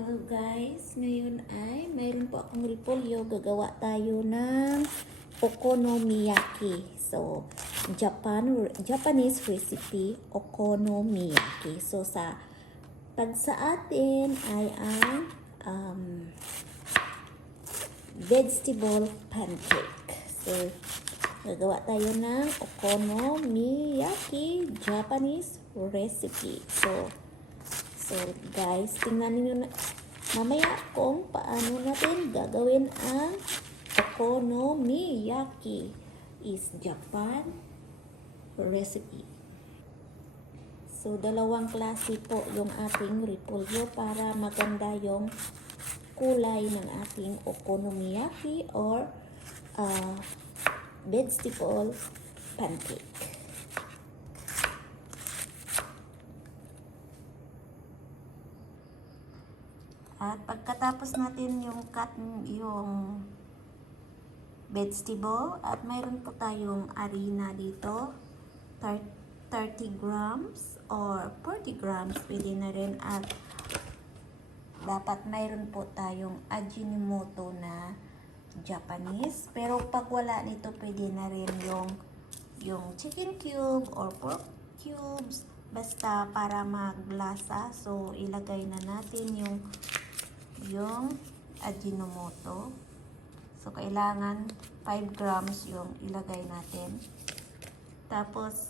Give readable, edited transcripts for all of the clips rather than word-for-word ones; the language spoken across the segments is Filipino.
Hello guys, ngayon ay mayroon po akong repolyo. Gagawa tayo ng okonomiyaki. So, Japanese recipe, okonomiyaki. So, pag sa atin ay ang vegetable pancake. So, gagawa tayo ng okonomiyaki Japanese recipe. So guys, tingnan niyo na mamaya kung paano natin gagawin ang okonomiyaki is Japan recipe. So dalawang klase po yung ating repolyo para maganda yung kulay ng ating okonomiyaki or vegetable pancake. At pagkatapos natin yung vegetable, at mayroon po tayong harina dito, 30 grams or 40 grams, pwede na rin. At dapat mayroon po tayong Ajinomoto na Japanese. Pero pag wala nito, pwede na rin yung chicken cube or pork cubes, basta para maglasa. So ilagay na natin yung Ajinomoto. So kailangan 5 grams yung ilagay natin. Tapos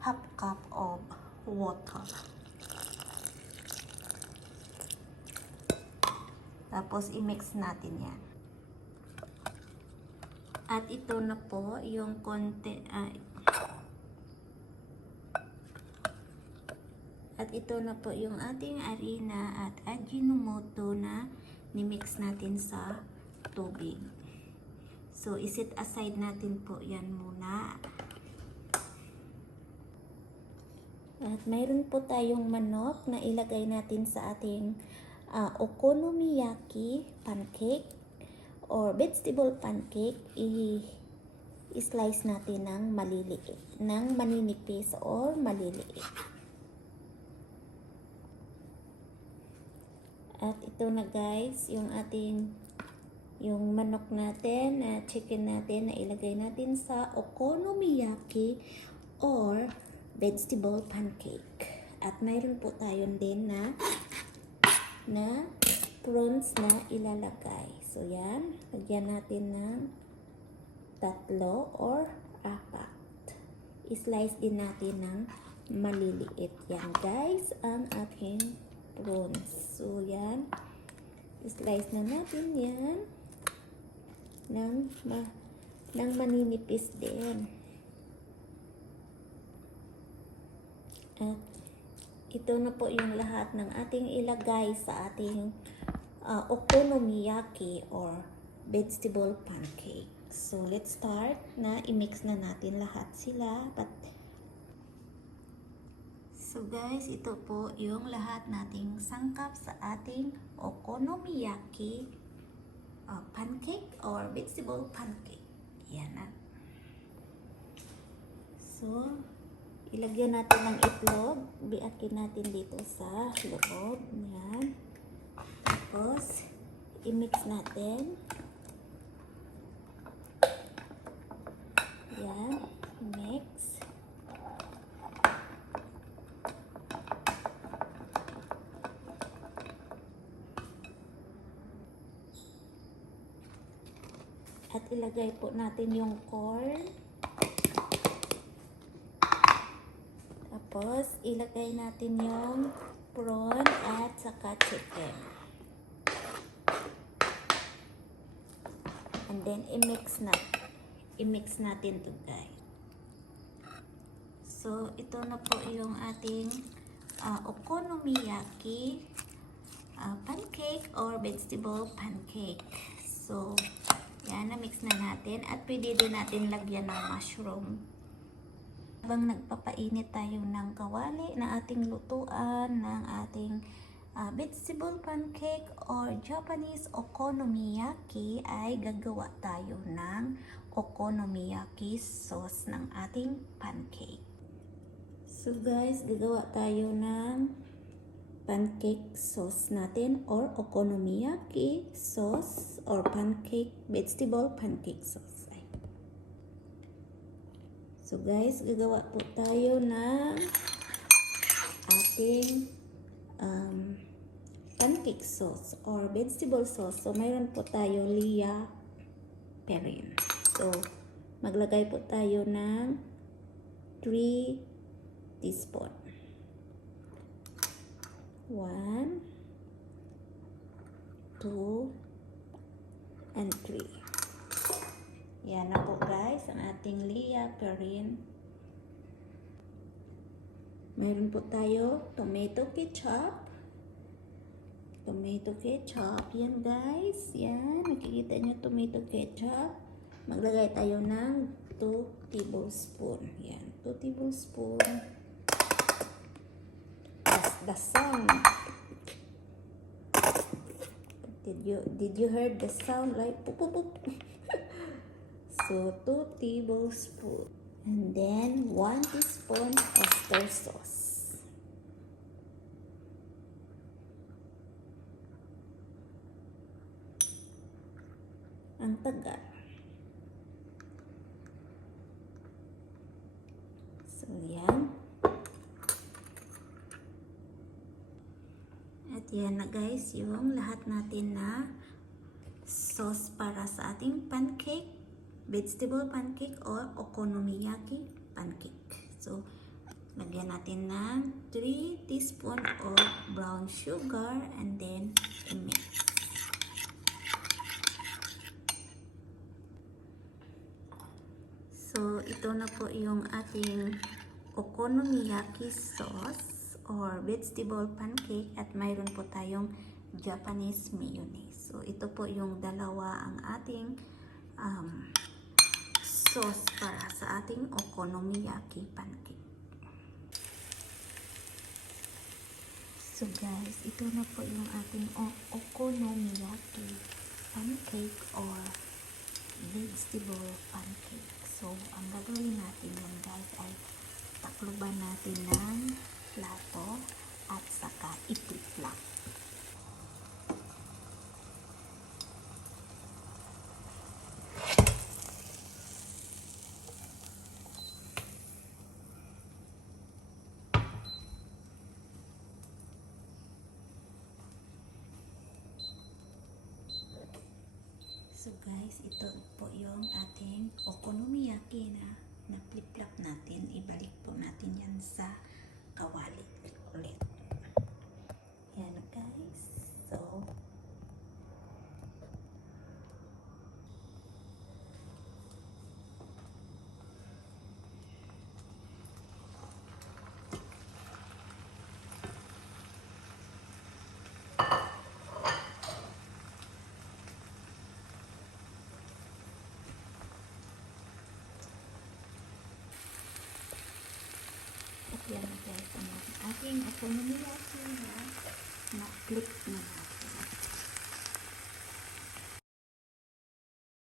half cup of water. Tapos i-mix natin yan. At ito na po yung At ito na po yung ating harina at Ajinomoto na ni-mix natin sa tubig. So, iset aside natin po yan muna. At mayroon po tayong manok na ilagay natin sa ating okonomiyaki pancake or vegetable pancake. I-slice natin ng maliliit, ng maninipis or maliliit. At ito na guys, yung manok natin, chicken natin na ilagay natin sa okonomiyaki or vegetable pancake. At mayroon po tayo din na prawns na ilalagay. So yan, lagyan natin ng 3 or 4. I-slice din natin ng maliliit. Yan guys, ang ating prawns. So yan, i-slice na natin yan ng maninipis din. At ito na po yung lahat ng ating ilagay sa ating okonomiyaki or vegetable pancake. So let's start na i-mix na natin lahat sila. So guys, ito po yung lahat nating sangkap sa ating okonomiyaki pancake or vegetable pancake. Yan na. So, ilagyan natin ng itlog. Biakin natin dito sa loob. Yan. Tapos, i-mix natin. Yan. Mix. At ilagay po natin yung corn. Tapos, ilagay natin yung prawn at saka chicken. And then, i-mix natin to guys. So, ito na po yung ating okonomiyaki pancake or vegetable pancake. So, yan, na-mix na natin. At pwede din natin lagyan ng mushroom. Habang nagpapainit tayo ng kawali na ating lutuan ng ating vegetable pancake or Japanese okonomiyaki, ay gagawa tayo ng okonomiyaki sauce ng ating pancake. So guys, gagawa tayo ng pancake sauce natin or okonomiyaki sauce or vegetable pancake sauce. Ay. So guys, gagawa po tayo ng ating pancake sauce or vegetable sauce. So mayroon po tayo Lea Perrin. So maglagay po tayo ng 3 teaspoon. 1, 2, and 3. Yan na po guys, ang ating Lea Perrin. Mayroon po tayo tomato ketchup. Tomato ketchup. Yan guys. Yan. Nakikita nyo tomato ketchup. Maglagay tayo ng 2 tablespoon. Yan. 2 tablespoon. The sound. Did you heard the sound like poop poop poop? So 2 tablespoon and then 1 teaspoon oyster sauce. Ang tagal. So yan. At yan na guys, yung lahat natin na sauce para sa ating pancake, vegetable pancake or okonomiyaki pancake. So, lagyan natin ng 3 teaspoon of brown sugar and then mix. So, ito na po yung ating okonomiyaki sauce or vegetable pancake at mayroon po tayong Japanese mayonnaise. So, ito po yung dalawa ang ating sauce para sa ating okonomiyaki pancake. So, guys, ito na po yung ating okonomiyaki pancake or vegetable pancake. So, ang gagawin natin yan guys ay takluban natin ng plato at saka i-flip-flop. So guys, ito po yung ating okonomiyaki na flip-flop natin. Ibalik po natin yan sa kawali ulit. Yan guys. So, yan guys, ang ating okonomiyaki na flip na natin.